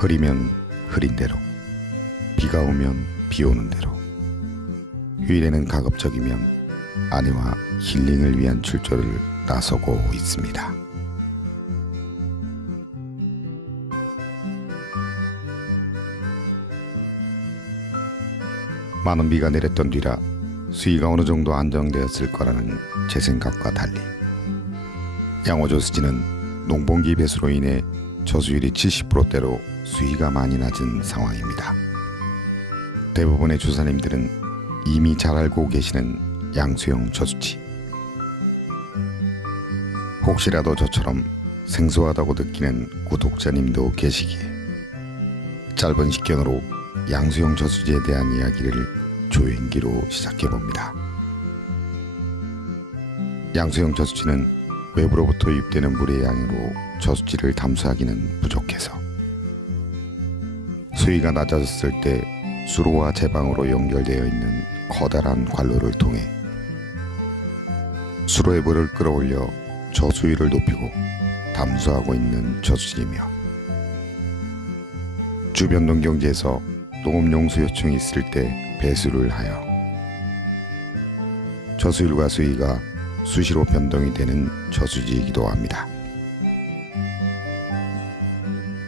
흐리면 흐린 대로, 비가 오면 비 오는 대로, 휴일에는 가급적이면 아내와 힐링을 위한 출조를 나서고 있습니다. 많은 비가 내렸던 뒤라 수위가 어느 정도 안정되었을 거라는 제 생각과 달리 양호저수지는 농번기 배수로 인해 저수율이 70%대로 수위가 많이 낮은 상황입니다. 대부분의 조사님들은 이미 잘 알고 계시는 양수형 저수지. 혹시라도 저처럼 생소하다고 느끼는 구독자님도 계시기에 짧은 식견으로 양수형 저수지에 대한 이야기를 조행기로 시작해 봅니다. 양수형 저수지는 외부로부터 유입되는 물의 양으로 저수지를 담수하기는 부족해서 수위가 낮아졌을 때 수로와 제방으로 연결되어 있는 커다란 관로를 통해 수로의 물을 끌어올려 저수위를 높이고 담수하고 있는 저수지이며 주변 농경지에서 농업용수 요청이 있을 때 배수를 하여 저수율과 수위가 수시로 변동이 되는 저수지이기도 합니다.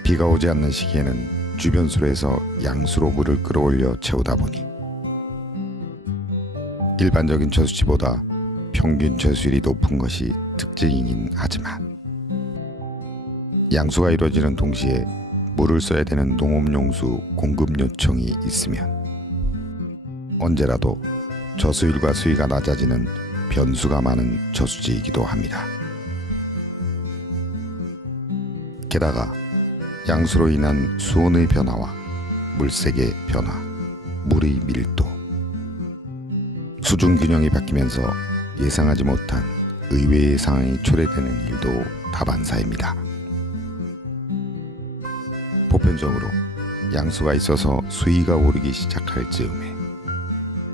비가 오지 않는 시기에는 주변 수로에서 양수로 물을 끌어올려 채우다 보니 일반적인 저수지보다 평균 저수율이 높은 것이 특징이긴 하지만 양수가 이루어지는 동시에 물을 써야 되는 농업용수 공급 요청이 있으면 언제라도 저수율과 수위가 낮아지는 변수가 많은 저수지이기도 합니다. 게다가 양수로 인한 수온의 변화와 물색의 변화, 물의 밀도, 수중 균형이 바뀌면서 예상하지 못한 의외의 상황이 초래되는 일도 다반사입니다. 보편적으로 양수가 있어서 수위가 오르기 시작할 즈음에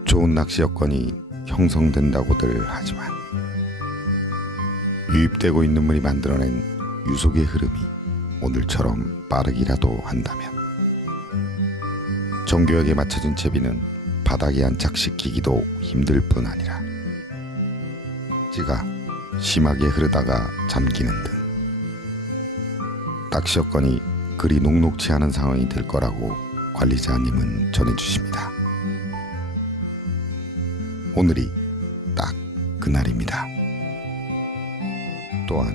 좋은 낚시 여건이 형성된다고들 하지만 유입되고 있는 물이 만들어낸 유속의 흐름이 오늘처럼 빠르기라도 한다면 정교하게 맞춰진 채비는 바닥에 안착시키기도 힘들 뿐 아니라 지가 심하게 흐르다가 잠기는 등 낚시 여건이 그리 녹록치 않은 상황이 될 거라고 관리자님은 전해주십니다. 오늘이 딱 그날입니다. 또한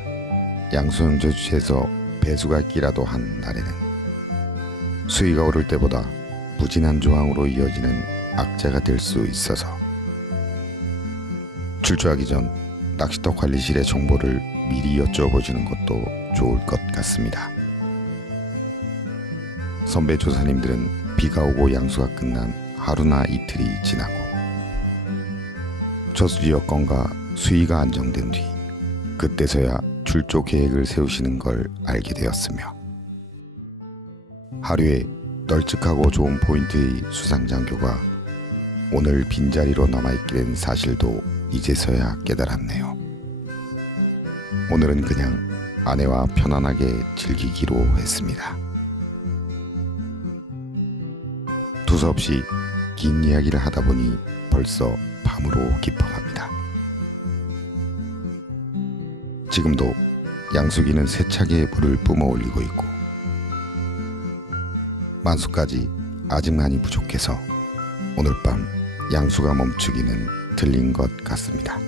양수형 저주에서 배수가 있기라도 한 날에는 수위가 오를 때보다 부진한 조항으로 이어지는 악재가 될 수 있어서 출조하기 전 낚시터 관리실의 정보를 미리 여쭤보시는 것도 좋을 것 같습니다. 선배 조사님들은 비가 오고 양수가 끝난 하루나 이틀이 지나고 저수지 여건과 수위가 안정된 뒤 그때서야 출조 계획을 세우시는 걸 알게 되었으며 하루에 널찍하고 좋은 포인트의 수상장교가 오늘 빈자리로 남아있게 된 사실도 이제서야 깨달았네요. 오늘은 그냥 아내와 편안하게 즐기기로 했습니다. 두서없이 긴 이야기를 하다 보니 벌써 밤으로 깊어갑니다. 지금도 양수기는 세차게 물을 뿜어 올리고 있고 만수까지 아직 많이 부족해서 오늘 밤 양수가 멈추기는 틀린 것 같습니다.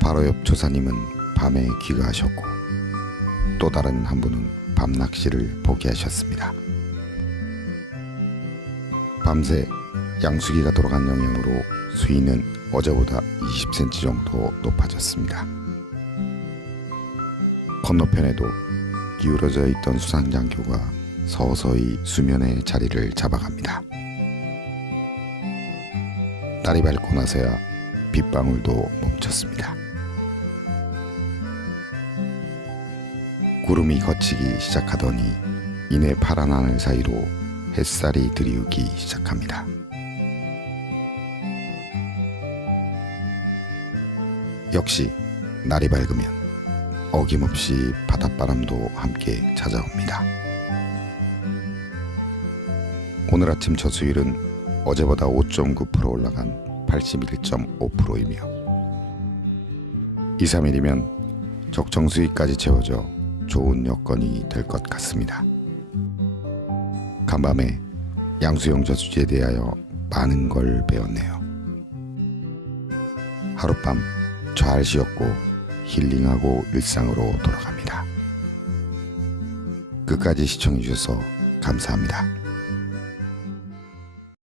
바로 옆 조사님은 밤에 귀가하셨고 또 다른 한 분은 밤 낚시를 포기하셨습니다. 밤새 양수기가 돌아간 영향으로 수위는 어제보다 20cm 정도 높아졌습니다. 건너편에도 기울어져 있던 수상장교가 서서히 수면의 자리를 잡아갑니다. 딸이 밝고 나서야 빗방울도 멈췄습니다. 구름이 걷히기 시작하더니 이내 파란 하늘 사이로 햇살이 들이우기 시작합니다. 역시 날이 밝으면 어김없이 바닷바람도 함께 찾아옵니다. 오늘 아침 저수율은 어제보다 5.9% 올라간 81.5%이며 2, 3일이면 적정 수위까지 채워져 좋은 여건이 될 것 같습니다. 간밤에 양수용 저수지에 대하여 많은 걸 배웠네요. 하룻밤 잘 쉬었고 힐링하고 일상으로 돌아갑니다. 끝까지 시청해 주셔서 감사합니다.